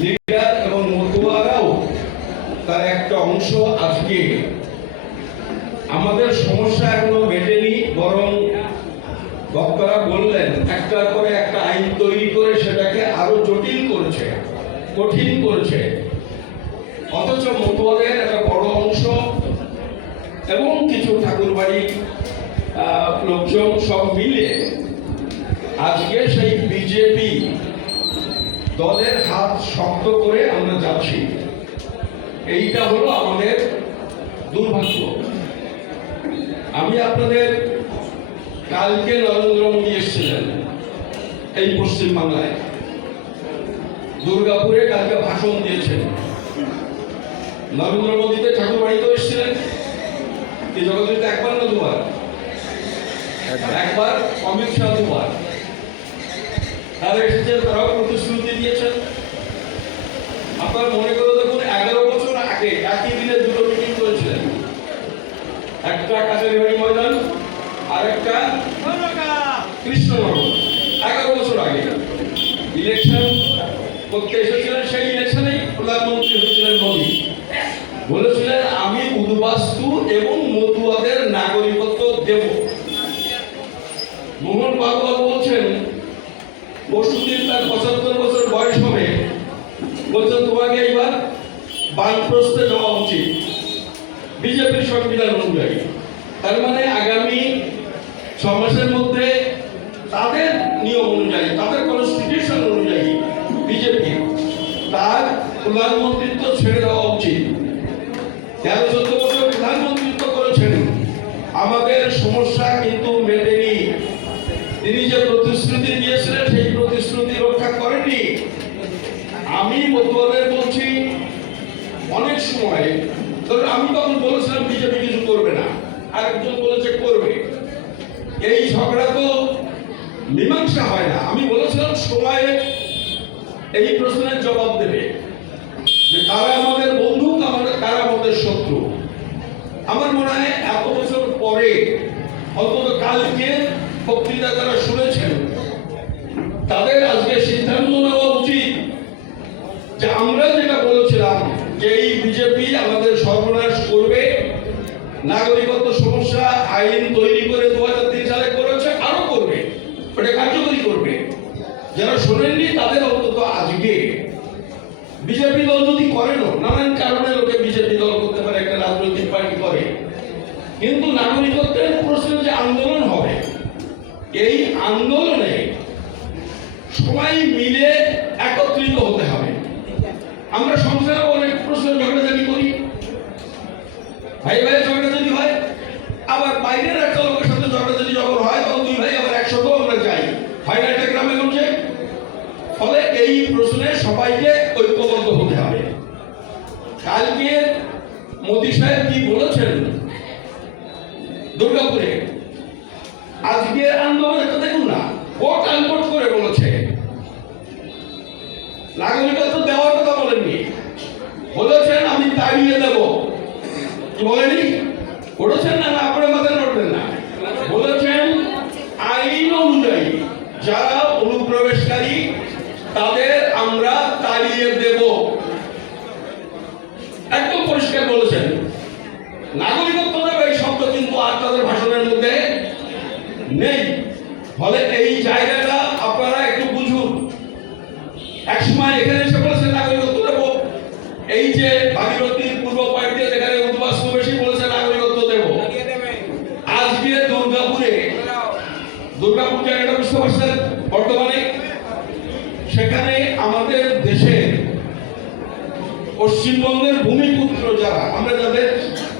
Leader এবং মতুয়ারাও তার একটা অংশ আজকে। আমাদের সমস্যা এখনও মেটেনি বরং বক্তারা বললেন একটার পরে একটা আইন তৈরি করে সেটাকে আরও জটিল করেছে কঠিন করেছে। অথচ মতুয়াদের একটা বড় অংশ এবং কিছু ঠাকুরবাড়ি আহ, লোকজন সব মিলে আজকে সেই বিজেপি দলের হাত শক্ত করে আমরা যাচ্ছি। এইটা হলো আমাদের দুর্ভাগ্য। আমি আপনাদের কালকে নরেন্দ্র মোদী এসেছিলেন এই পশ্চিম বাংলায় দুর্গাপুরে কালকে ভাষণ দিয়েছেন। নরেন্দ্র মোদীতে ঠাকুর বাড়িতেও এসেছিলেন। এই জগৎতে একবার না দুবার? একবার অমিত শাহ দুবার। তারাও প্রতিশ্রুতি দিয়েছেন। মনে করে দেখুন, এগারো বছর আগে একই দিনে দুটো মিটিং করেছিলেন। একটা ময়দান আর একটা কৃষ্ণনগর। এগারো বছর আগে। ইলেকশন করতে এসেছিলেন, সেই ইলেকশনেই প্রধানমন্ত্রী হয়েছিলেন মোদী। বলেছিলেন, আমি উদ্বাস্তু এবং মতুয়াদের নাগরিকত্ব দেব মোহন ভাগবত বলছেন পরশুদিন তার পঁচাত্তর বছর বয়স হবে বলছেন তোমাকে এইবার বানপ্রস্তে যাওয়া উচিত। বিজেপির সংবিধান অনুযায়ী। তার মানে আগামী ছ মাসের মধ্যে তাদের নিয়ম অনুযায়ী, তাদের কনস্টিটিউশন অনুযায়ী বিজেপি তার প্রধানমন্ত্রিত্ব ছেড়ে দেওয়া উচিত। তেরো চোদ্দ বছর প্রধানমন্ত্রিত্ব করেছেন। আমাদের সমস্যা কিন্তু মেটেনি। তিনি যে প্রতিশ্রুতি দিয়েছিলেন, সেই প্রতিশ্রুতি রক্ষা করেননি। আমি মতুয়াদের বলছি অনেক সময় ধরুন আমি তখন বলেছিলাম, বিজেপি কিছু করবে না। আরেকজন বলেছে, করবে। এই ঝগড়া তো মীমাংসা হয় না। আমি বলেছিলাম, সময়ে এই প্রশ্নের জবাব দেবে। যে আমাদের বন্ধু আমাদের কারা আমাদের শত্রু। আমার মনে হয়, এত বছর পরে, অন্তত কালকে বক্তৃতা শুনেছেন, তাদের আজকে সিদ্ধান্ত নেওয়া উচিত যে আমরা যেটা বলেছিলাম এই বিজেপি আমাদের সর্বনাশ করবে, নাগরিকত্ব সমস্যা আইন তৈরি করে দু হাজার তিন সালে করেছে আরও করবে, ওটা কার্যকরী করবে। যারা শোনেননি, তাদের অন্তত আজকে বিজেপি দল যদি করেনও, নানান কারণে লোকে বিজেপি দল করতে পারে, একটা রাজনৈতিক পার্টি করে। কিন্তু নাগরিকত্বের প্রশ্নে যে আন্দোলন হবে, এই আন্দোলনে সবাই মিলে একত্রিত হতে হবে। আমরা সংসারে অনেক প্রশ্ন ঝগড়াঝাটি করি ভাই ভাই ঝগড়াঝাটি হয় আবার বাইরের একটা লোকের সাথে ঝগড়াঝাটি যখন হয়, তখন দুই ভাই আবার একসাথেও আমরা যাই। হয় গ্রামে গঞ্জে ফলে এই প্রশ্নে সবাইকে ঐক্যবদ্ধ হতে হবে। কালকে মোদী সাহেব কি বলেছেন? দুর্গাপুরে। আজকে আন্দোলন একটা দেখুন না, ভোট আনভোট করে বলেছে। নাগরিকত্ব দেওয়ার কথা বলেননি। বলেছেন, আমি তাড়িয়ে দেব। কি বলেনি? বলেছেন না না আপনার মাথায় নড়বেন না বলেছেন আইন অনুযায়ী যারা অনুপ্রবেশকারী তাদের আমরা তাড়িয়ে দেব একদম পরিষ্কার বলেছেন নাগরিকত্ব দেবে এই শব্দ কিন্তু আর তাদের ভাষণের মধ্যে নেই ফলে এই জায়গাটা আপনারা একটু বুঝুন এক সময় এখানে এসে বলেছে নাগরিকত্ব দেব এই যে ভাগীরথীর পূর্ব পাইপ দিয়ে যেখানে উদ্বাস্তু বেশি বলেছে নাগরিকত্ব দেব আজকে দুর্গাপুরে দুর্গাপুর জায়গাটা বুঝতে পারছেন বর্তমানে? সেখানে আমাদের দেশের পশ্চিমবঙ্গের ভূমিপুত্র যারা, আমরা যাদের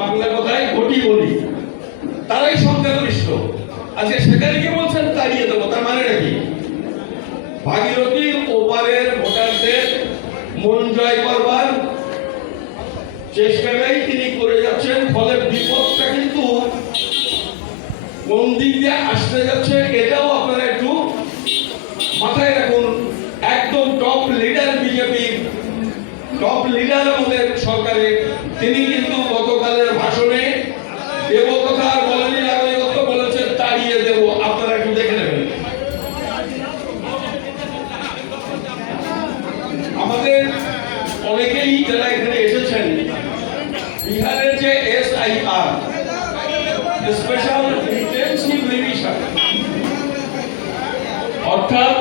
বাংলা কথায় ঘটি বলি, তারাই সংখ্যাগরিষ্ঠ। আজকে সেখানে কি বলছেন? তাড়িয়ে দেবো, তার মানে নাকি ভাগীরথীর ওপারের ভোটারদের মন জয় করবার চেষ্টাটাই তিনি করে যাচ্ছেন, ফলে বিপদটা কিন্তু কোন দিক দিয়ে আসতে যাচ্ছে এটাও আপনারা একটু মাথায় রাখুন একদম টপ লিডার বিজেপির টপ লিডার আমাদের সরকারের তিনি কিন্তু গতকালের ভাষণে দেব কথা আর বলেনি নাগরিকত্ব বলেছে তাড়িয়ে দেব আপনারা একটু দেখে নেবেন আমাদের অর্থাৎ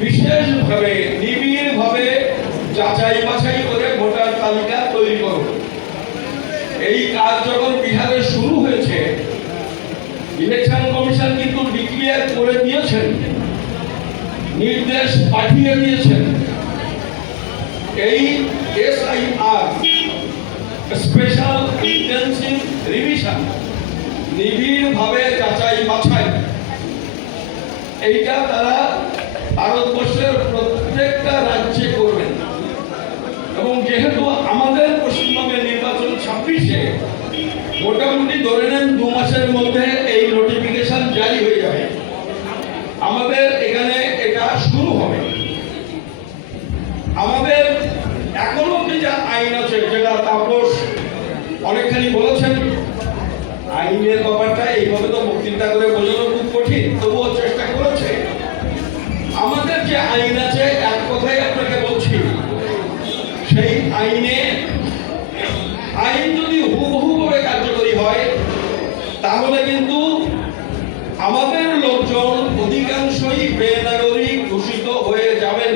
বিশেষভাবে, নিবিড়ভাবে যাচাই বাছাই করে ভোটার তালিকা তৈরি করুন। এই কাজ যখন বিহারে শুরু হয়েছে, ইলেকশন কমিশন কিন্তু ডিক্লিয়ার করে দিয়েছেন, নির্দেশ পাঠিয়ে দিয়েছেন। এই এসআইআর স্পেশাল ইন্টেন্সিভ রিভিশন নিবিড়ভাবে যাচাই বাছাই এইটা তারা ভারতবর্ষের প্রত্যেকটা রাজ্যে করবেন এবং যেহেতু আমাদের পশ্চিমবঙ্গের নির্বাচন ছাব্বিশে মোটামুটি ধরে নেন দু মাসের মধ্যে আমাদের লোকজন অধিকাংশই বেনাগরিক ঘোষিত হয়ে যাবেন।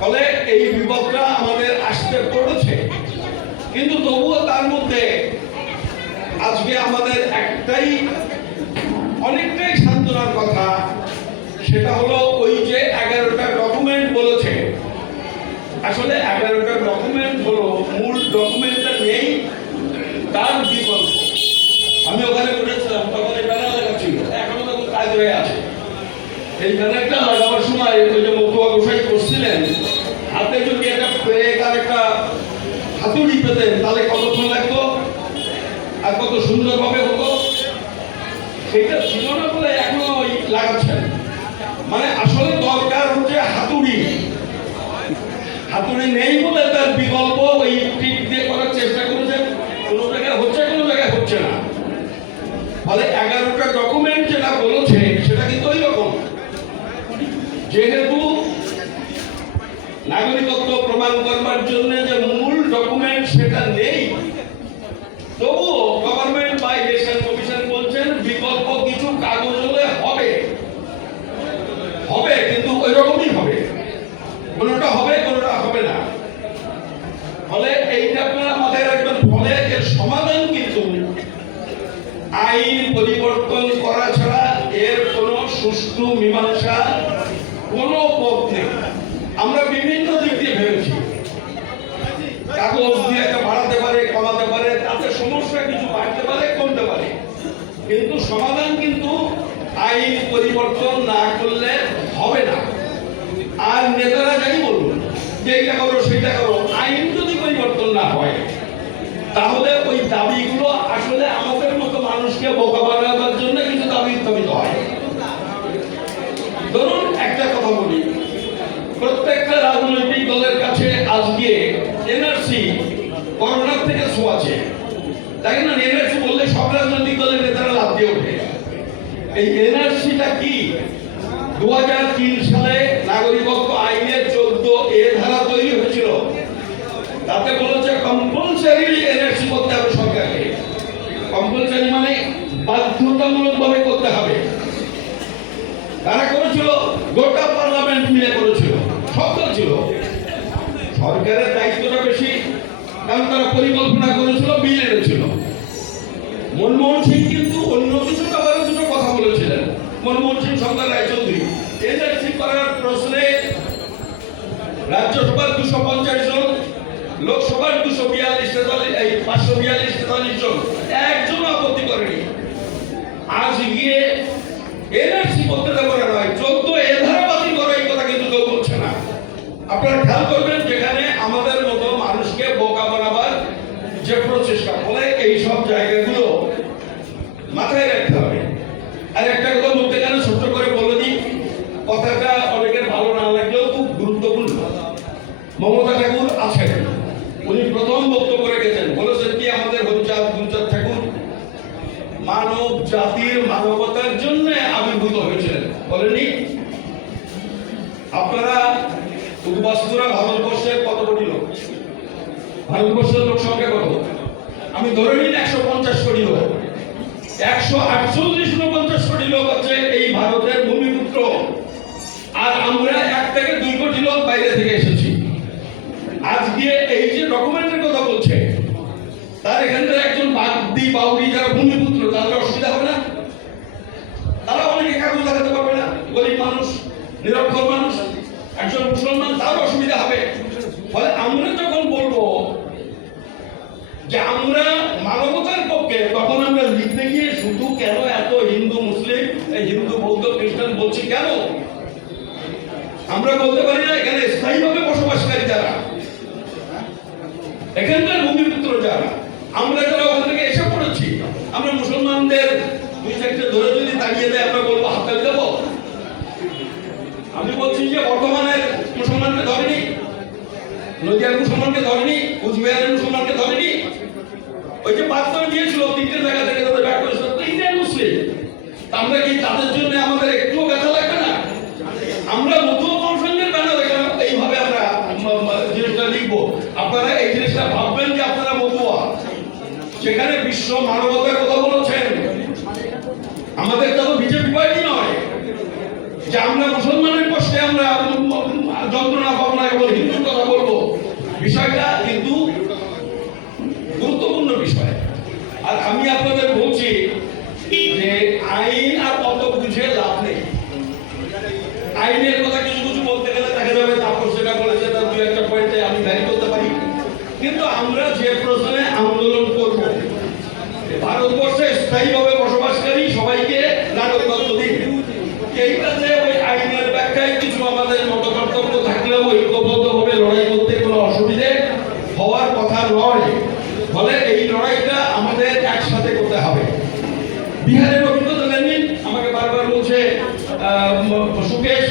ফলে এই বিপদটা আমাদের আসতে পড়েছে। কিন্তু তবুও তার মধ্যে আজকে আমাদের একটাই, অনেকটাই সান্ত্বনার কথা, সেটা হলো ওই যে এগারোটা ডকুমেন্ট বলেছে। আসলে এগারোটা ডকুমেন্ট হলো মূল ডকুমেন্টটা নেই, তার বিকল্প। আমি ওখানে করেছিলাম তখন এই ব্যানার লাগাচ্ছিল এখনও তখন কাজ হয়ে আছে লাগাবার সময় ওই যে করছিলেন, হাতে যদি একটা আর একটা হাতুড়ি পেতেন, তাহলে কতক্ষণ লাগতো? আর কত সুন্দরভাবে হতো? সেটা ছিল না বলে এখনও লাগাচ্ছেন। মানে আসলে দরকার হচ্ছে হাতুড়ি। হাতুড়ি নেই বলে তার বিকল্প ওই টিপ দিয়ে করার চেষ্টা করেছেন কোনো জায়গায় হচ্ছে কোনো জায়গায় হচ্ছে না ফলে এগারোটা ডকুমেন্ট যেটা বলেছে সেটা কিন্তু ওই রকম যেহেতু নাগরিকত্ব প্রমাণ করবার জন্য যে মূল ডকুমেন্ট সেটা নেই তবুও গভর্নমেন্ট বা ইলেকশন কমিশন বলছেন বিকল্প কিছু কাগজ হলে হবে হবে কিন্তু ওই রকমই হবে কোনোটা হবে কোনোটা হবে না ফলে এইটা আপনারা মাথায় রাখবেন, ফলে এর সমাধান কিন্তু আইন পরিবর্তন করা ছাড়া এর কোনো সুষ্ঠু মীমাংসা পথ নেই। আমরা বিভিন্ন দিক দিয়ে ভেবেছি। কাগজ দিয়ে বাড়াতে পারে, কমাতে পারে, তাতে সমস্যা কিছু বাড়তে পারে, কমতে পারে। কিন্তু সমাধান কিন্তু আইন পরিবর্তন না করলে হবে না। আর নেতারা যাই বলুন যে এটা করো সেটা করো আইন যদি পরিবর্তন না হয় তাহলে ওই দাবিগুলো আসলে আমাদের মতো মানুষকে বোকা বানাবার জন্য কিছু দাবি উত্থাপিত হয় ধরুন একটা কথা বলি। প্রত্যেকটা রাজনৈতিক দলের কাছে আজকে এনআরসি করোনার থেকে ছোঁয়াছে তাই না? এনআরসি বললে সব রাজনৈতিক দলের নেতারা লাভ দিয়ে ওঠে। এই এনআরসিটা কি? দুই হাজার তিন সালে নাগরিকত্ব আইনের চোদ্দ এ ধারা তৈরি হয়েছিল তাতে বলেছে কম্পালসারি এনআরসি করতে হবে সরকারকে কম্পালসারি মানে বাধ্যতামূলক ভাবে করতে হবে তারা করেছিল গোটা পার্লামেন্ট মিলে করেছিল সব দল ছিল সরকারের দায়িত্বটা বেশি, কারণ তারা পরিকল্পনা করেছিল, বিল এনেছিল। মনমোহন সিং কিন্তু অন্য কিছু ব্যাপারে দুটো কথা বলেছিলেন। মনমোহন সিং সরকার রায়চৌধুরী। এনআরসি করার প্রশ্নে রাজ্যসভার দুশো পঞ্চাশ জন, লোকসভার দুশো বিয়াল্লিশ তেতাল্লিশ, এই পাঁচশো বিয়াল্লিশ তেতাল্লিশ জন একজন আপত্তি করেনি। আজ গিয়ে এনআরসি করতে দেবো মানব জাতির মানবতার জন্য আবির্ভূত হয়েছিলেন। বলেনি আপনারা উদ্বাস্তুরা ভারতবর্ষের কত কোটি লোক? ভারতবর্ষের লোক সংখ্যা কত? আমি ধরে নিন একশো পঞ্চাশ কোটি লোক। একশো আটচল্লিশ উনপঞ্চাশ কোটি লোক হচ্ছে এই বাইরে নিরক্ষর মানুষ একজন মুসলমান তার অসুবিধা হবে। ফলে আমরা যখন বলব যে আমরা মানবতার পক্ষে তখন আমরা লিখতে গিয়ে শুধু কেন এত হিন্দু মুসলিম এই হিন্দু বৌদ্ধ খ্রিস্টান বলছি কেন আমরা বলতে পারি না এখানে স্থায়ীভাবে বসবাসকারী যারা এখানকার ভূমিপুত্র যারা আমরা যারা ওখান থেকে এসে পড়েছি আমরা মুসলমানদের দুই চারটে ধরে যদি তাড়িয়ে দেয় আমরা বলব হাততালি দেবো আমি বলছি যে বর্তমানের মুসলমানকে ধরেনি নদিয়ার মুসলমানকে ধরেনি কুচবিহারের মুসলমানকে ধরেনি। ওই যে পাত্র দিয়েছিল তিনটে জায়গা থেকে তাদের ব্যাক করেছিল, তিনটে মুসলিম। আমরা কি তাদের জন্য আমাদের একটুও ব্যথা লাগবে না? আমরা মতুয়া কৌশলের ব্যানারে এইভাবে আমরা জিনিসটা লিখব। আপনারা এই জিনিসটা ভাববেন যে আপনারা মতুয়া সেখানে বিশ্ব মানবতার কথা বলেছেন। আমাদের তো বিজেপি পার্টি নয়। যে আমরা মুসলমানের কষ্টে আমরা যন্ত্রণা পাবো না এবং হিন্দুর কথা বিষয়টা কিন্তু গুরুত্বপূর্ণ বিষয়। আর আমি আপনাদের বলছি যে আইন আর কত বুঝে লাভ নেই। আইনের কথা কিছু কিছু বলতে গেলে দেখা যাবে তারপর সেটা বলেছে তার দু একটা পয়েন্টে আমি ভ্যারি করতে পারি। কিন্তু আমরা যে প্রশ্নে আন্দোলন করব ভারতবর্ষে স্থায়ীভাবে বসবাসকারী সবাইকে নাগরিকত্ব দিন। এইটাতে ওই আইনের ব্যাখ্যায় কিছু আমাদের মত কর্তব্য থাকলেও ঐক্যবদ্ধভাবে লড়াই করতে কোনো অসুবিধে হওয়ার কথা নয় ফলে এই লড়াইটা আমাদের একসাথে করতে হবে বিহারের অভিজ্ঞতা নেননি আমাকে বারবার বলছে আহ, ম- সুকেশ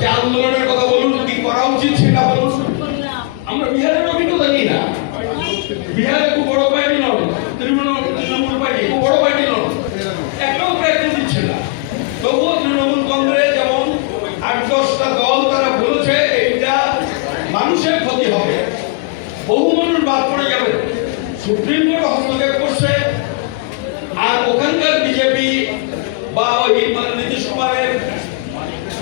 যে আন্দোলনের কথা বলুন কি করা উচিত সেটা বলুন আমরা বিহারের অভিজ্ঞতা নিই না বিহারে খুব বড় পার্টি নন তৃণমূল তৃণমূল পার্টি খুব বড় পার্টি নন একটাও প্র্যাকটিস দিচ্ছে না তবুও তৃণমূল কংগ্রেস যেমন আট দশটা দল তারা বলেছে এইটা মানুষের ক্ষতি হবে বহু মানুষ বাদ পড়ে যাবে। সুপ্রিম কোর্ট হস্তক্ষেপ করছে। আর ওখানকার বিজেপি বা ওই নীতিশ কুমারের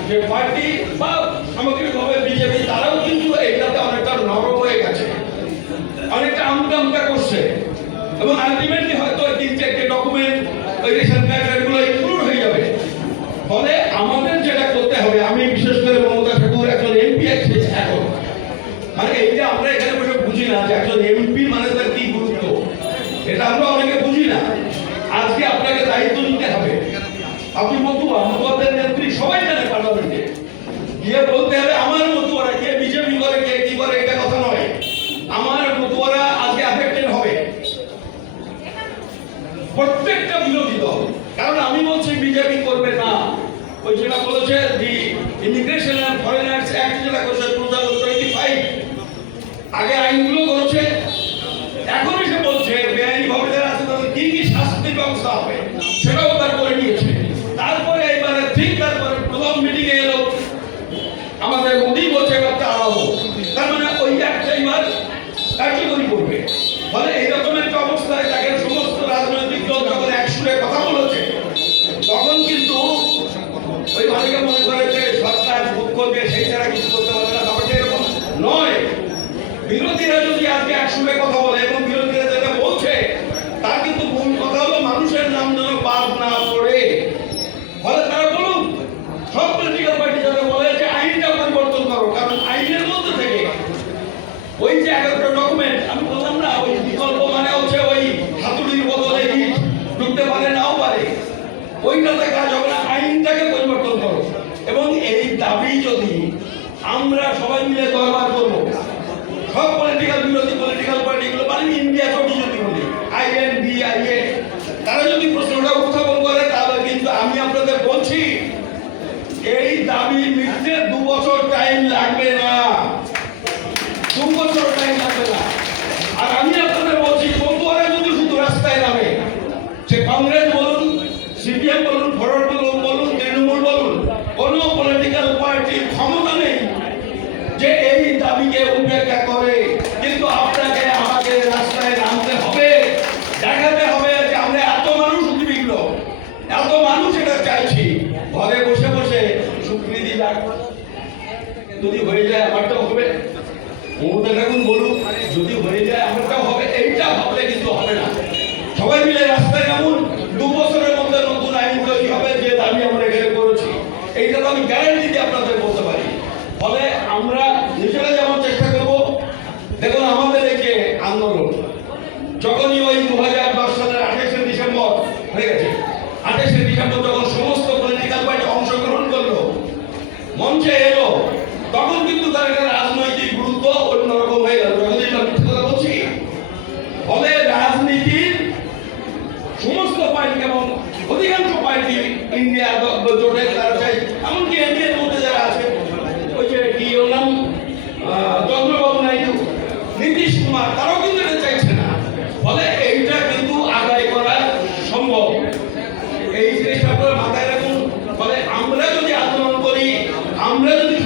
যে পার্টি বা সামগ্রিকভাবে বিজেপি, তারাও কিন্তু এইটাতে অনেকটা নরম হয়ে গেছে। অনেকটা আমকা আমকা করছে। এবং আলটিমেটলি হয়তো তিন চারটে ডকুমেন্ট ওই রেশন কার্ড এগুলো ইনক্লুড হয়ে যাবে। ফলে আমাদের যেটা করতে হবে, আমি বিশেষ করে মমতা ঠাকুর একজন এমপি আছে এখন। মানে এইটা আমরা এখানে বসে বুঝি না যে একজন এমপি মানে তার কি গুরুত্ব? এটা আমরা অনেকে বুঝি না। আজকে আপনাকে দায়িত্ব নিতে হবে। আপনি মতুয়া মতুয়াদের নেত্রী, সবাই জানে পার্লামেন্টে। গিয়ে বলতে হবে, আমার মতুয়ারা কে বিজেপি করে কে কি করে এটা কথা নয়। আমার মতুয়ারা আজকে অ্যাফেক্টেড হবে। প্রত্যেকটা বিরোধী দল। কারণ আমি বলছি, বিজেপি করবে না। ওই যেটা বলেছে the immigration and foreigners act যেটা করেছে আগে আইনগুলো করেছে এখন এসে বলছে, বেআইনি ভাবে যারা আছে তাদের কি কি শাস্তির ব্যবস্থা হবে? এই দাবি মিটতে দু বছর টাইম লাগবে না। দু বছর টাইম লাগবে না। আর আমি আপনাদের বলছি বন্ধুরা যদি শুধু রাস্তায় নামে, সে কংগ্রেস বলুন সিপিএম বলুন ফরওয়ার্ড বলুন বলুন, তৃণমূল বলুন, কোনো পলিটিক্যাল পার্টির ক্ষমতা নেই যে এই দাবিকে উপেক্ষা করে। কিন্তু আপনাকে আমাকে রাস্তায় নামতে হবে, দেখাতে হবে যে আমরা এত মানুষ উদ্বিগ্ন, এত মানুষ এটা চাইছি। ঘরে বসে যদি হয়ে যায় আমারটাও হবে। মমতা যদি হয়ে যায় আমারটাও হবে, এইটা ভাবলে কিন্তু হবে না। সবাই মিলে রাস্তায় নামুন, দু বছরের মধ্যে নতুন আইন তৈরি হবে, যে দাবি আমরা এখানে করেছি। এইটা তো আমি গ্যারান্টি দিয়ে আপনাদের বলতে পারি। ফলে আমরা নিজেরা যেমন চেষ্টা করব দেখুন আমাদের এই যে আন্দোলন যখনই ওই দু হাজার দশ সালের আঠাশে ডিসেম্বর হয়ে গেছে আঠাশে ডিসেম্বর যখন সমস্ত পলিটিক্যাল পার্টি অংশগ্রহণ করল মঞ্চে এলো তখন কিন্তু তার একটা রাজনৈতিক গুরুত্ব অন্যরকম হয়ে গেল যখন এটা মিথ্যে কথা বলছি ফলে রাজনীতির সমস্ত পার্টি এবং অধিকাংশ পার্টি ইন্ডিয়া জোটে তারা চাই এমনকি এনডিএর মধ্যে যারা আছে ওই যে কি ওর নাম আহ, চন্দ্রবাবু নাইডু নীতিশ কুমার তারাও কিন্তু এটা চাইছে না ফলে এইটা কিন্তু আদায় করা সম্ভব এই জিনিসটা আপনারা মাথায় রাখুন। ফলে আমরা যদি আন্দোলন করি আমরা যদি